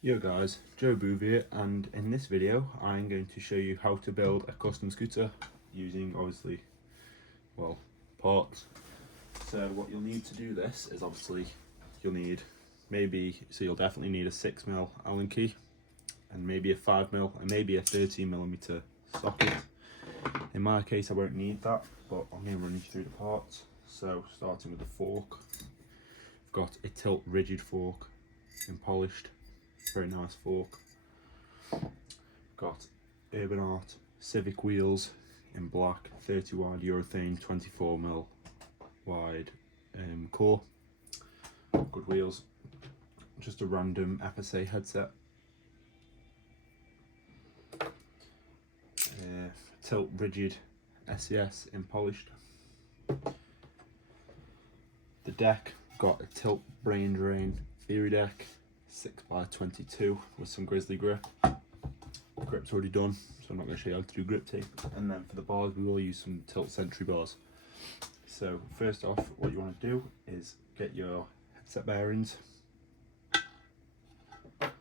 Yo guys, Joe Bouvier, and in this video I'm going to show you how to build a custom scooter using obviously, well, parts. So what you'll need to do this is obviously you'll need you'll definitely need a 6mm Allen key and maybe a 5mm and maybe a 13mm socket. In my case I won't need that, but I'm going to run you through the parts. So starting with the fork, I've got a tilt rigid fork in polished. Very nice fork. Got Urban Art Civic wheels in black, 30 wide urethane, 24mm wide core. Good wheels. Just a random FSA headset. Tilt rigid SES in polished. The deck, got a tilt brain drain theory deck, 6x22 with some grizzly grip. The grip's already done, so I'm not going to show you how to do grip tape. And then for the bars we will use some tilt sentry bars. So first off, what you want to do is get your headset bearings and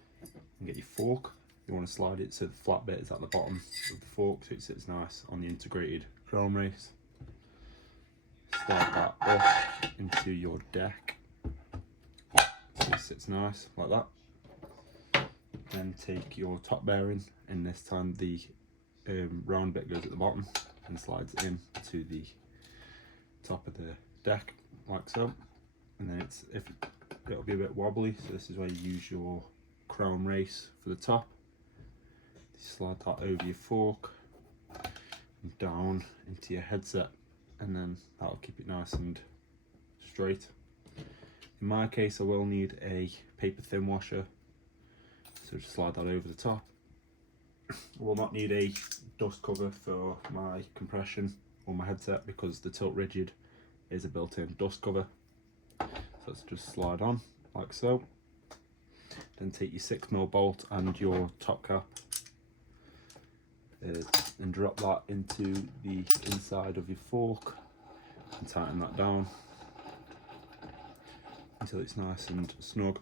get your fork. You want to slide it so the flat bit is at the bottom of the fork so it sits nice on the integrated crown race. Slide that off into your deck so it sits nice like that. Then take your top bearing, and this time the round bit goes at the bottom and slides in to the top of the deck like so. And then it'll be a bit wobbly, so this is where you use your crown race for the top. You slide that over your fork and down into your headset, and then that'll keep it nice and straight. In my case I will need a paper thin washer, so just slide that over the top. I will not need a dust cover for my compression or my headset because the tilt rigid is a built-in dust cover. So let's just slide on like so. Then take your 6mm bolt and your top cap and drop that into the inside of your fork and tighten that down until it's nice and snug.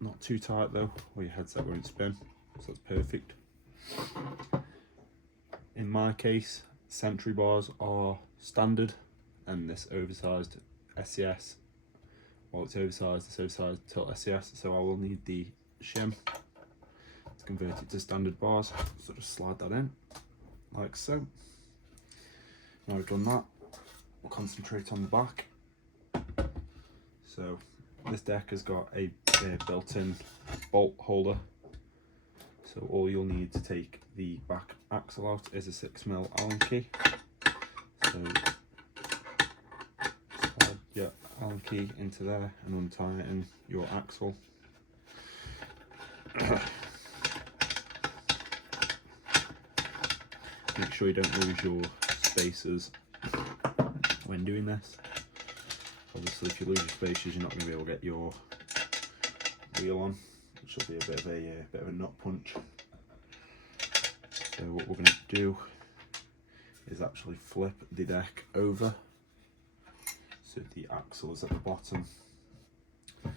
Not too tight though, or your headset won't spin, so that's perfect. In my case, sentry bars are standard, and this oversized SES, well it's oversized tilt SES, so I will need the shim to convert it to standard bars, so just slide that in, like so. Now we've done that, we'll concentrate on the back. So this deck has got a built-in bolt holder, so all you'll need to take the back axle out is a 6mm Allen key. So slide your Allen key into there and untighten your axle. Make sure you don't lose your spacers when doing this. Obviously if you lose your spacers you're not going to be able to get your wheel on, which will be a bit of a nut punch. So what we're going to do is actually flip the deck over so the axle is at the bottom, and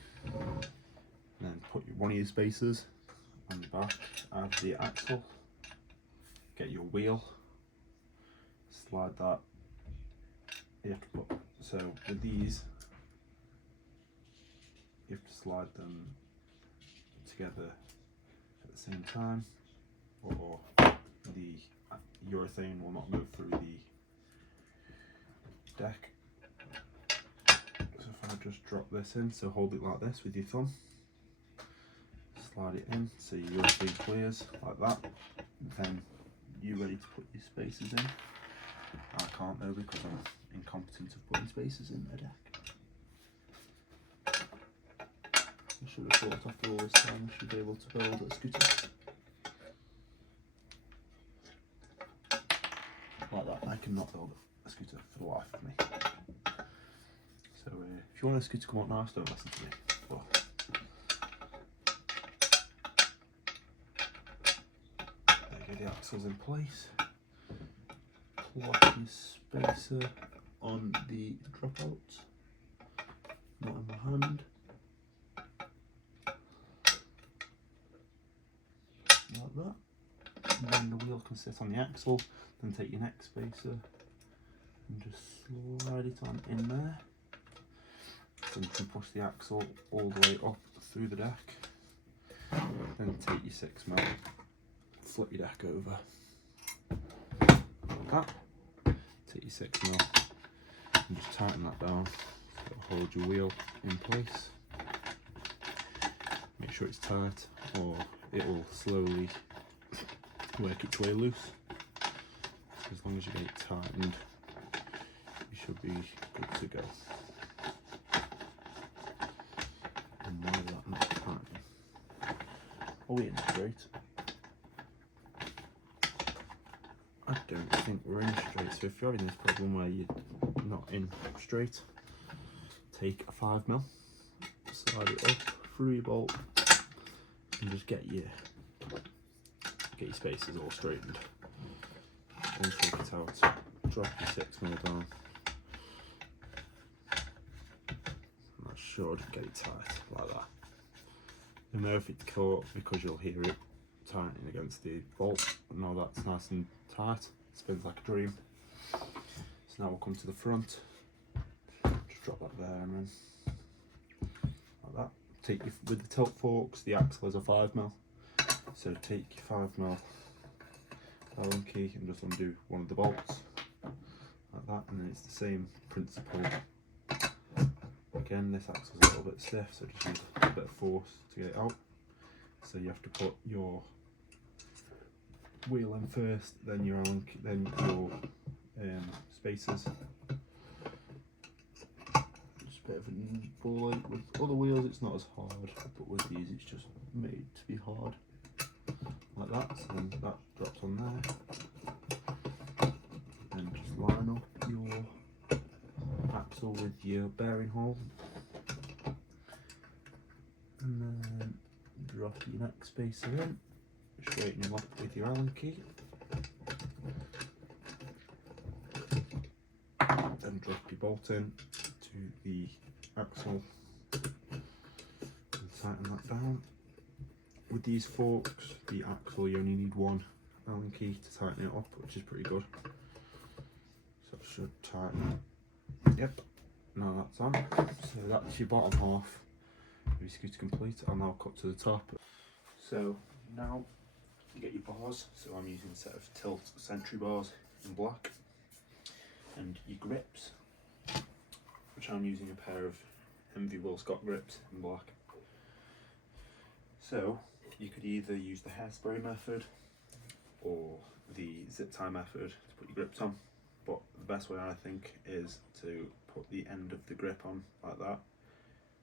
then put one of your spacers on the back of the axle, get your wheel, slide that. You have to put, so with these you have to slide them together at the same time, or the urethane will not go through the deck. So if I just drop this in, so hold it like this with your thumb, slide it in so your urethane clears like that, then you're ready to put your spacers in. I can't though because I'm incompetent of putting spacers in a deck. I should have thought after all this time I should be able to build a scooter like that. I cannot build a scooter for the life of me. So if you want a scooter to come out nice, don't listen to me. But there you go, the axle's in place. Plug your spacer on the dropout. end. Like that. And then the wheel can sit on the axle. Then take your neck spacer and just slide it on in there. Then you can push the axle all the way up through the deck. Then take your 6mm, flip your deck over like that. Take your 6mm and just tighten that down so it'll hold your wheel in place. Make sure it's tight or it will slowly work its way loose. So as long as you get it tightened, you should be good to go. And why is that not tighten? Are we in straight? I don't think we're in straight, so if you're having this problem where you're not in straight, take a 5mm, slide it up through your bolt and just get your spacers all straightened. Then take it out, drop your 6mm down, and that should get it tight like that. You'll know if it's caught because you'll hear it tightening against the bolt. Now that's nice and tight, it spins like a dream. So now we'll come to the front, just drop that there and then like that. Take your, with the tilt forks, the axle is a 5mm, so take your 5mm Allen key and just undo one of the bolts like that, and then it's the same principle. Again, this axle's a little bit stiff, so just use a bit of force to get it out. So you have to put your wheel in first, then your Allen key, then your spacers. Just a bit of a ball ache. With other wheels it's not as hard, but with these it's just made to be hard. Like that, so then that drops on there. Then just line up your axle with your bearing hole. And then drop your neck spacer in, straighten him up with your Allen key. Then drop your bolt in to the axle and tighten that down. With these forks, the axle, you only need one Allen key to tighten it up, which is pretty good. So it should tighten. Yep, now that's on. So that's your bottom half of your scooter complete. I'll now cut to the top. So now you get your bars. So I'm using a set of Tilt Sentry bars in black. And your grips, which I'm using a pair of MV Will Scott grips in black. So you could either use the hairspray method or the zip tie method to put your grips on, but the best way I think is to put the end of the grip on like that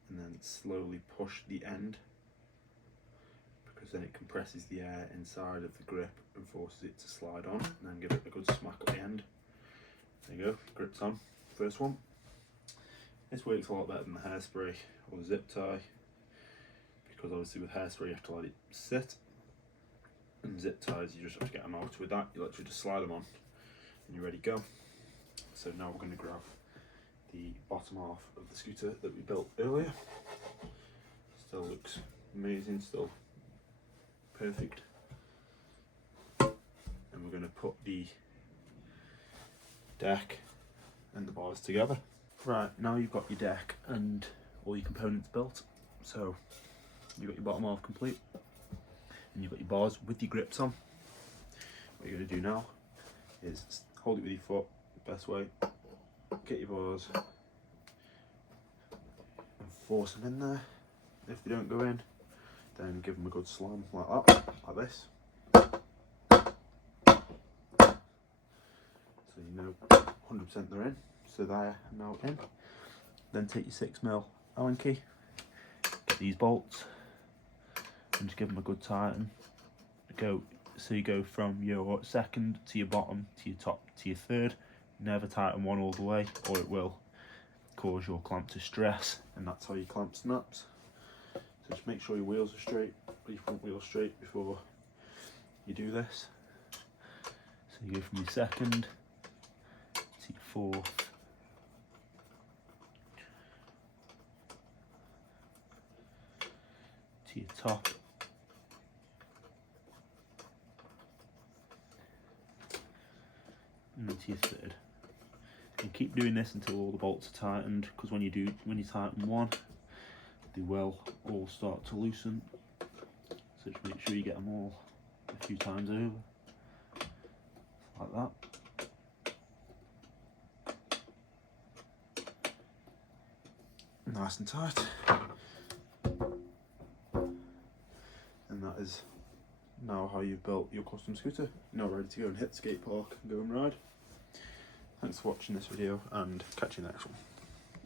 and then slowly push the end, because then it compresses the air inside of the grip and forces it to slide on, and then give it a good smack at the end. There you go, grips on, first one. This works a lot better than the hairspray or the zip tie, because obviously with hairspray you have to let it sit, and zip ties you just have to get them out. With that you literally just slide them on and you're ready to go. So now we're going to grab the bottom half of the scooter that we built earlier. Still looks amazing, still perfect. And we're going to put the deck and the bars together. Right, now you've got your deck and all your components built. So you've got your bottom half complete and you've got your bars with your grips on. What you're going to do now is hold it with your foot, best way, get your bars and force them in there. If they don't go in, then give them a good slam like that, like this. So you know 100% they're in, so they're now in. Then take your 6mm Allen key, get these bolts and just give them a good tighten. So you go from your second to your bottom to your top to your third. Never tighten one all the way or it will cause your clamp to stress, and that's how your clamp snaps. So just make sure your wheels are straight, or your front wheel straight before you do this. So you go from your second to your fourth to your top. And then to your third. And keep doing this until all the bolts are tightened, because when you tighten one, they will all start to loosen. So just make sure you get them all a few times over, like that. Nice and tight. And that is now how you've built your custom scooter. Now ready to go and hit the skate park and go and ride. Thanks for watching this video, and catch you in the next one.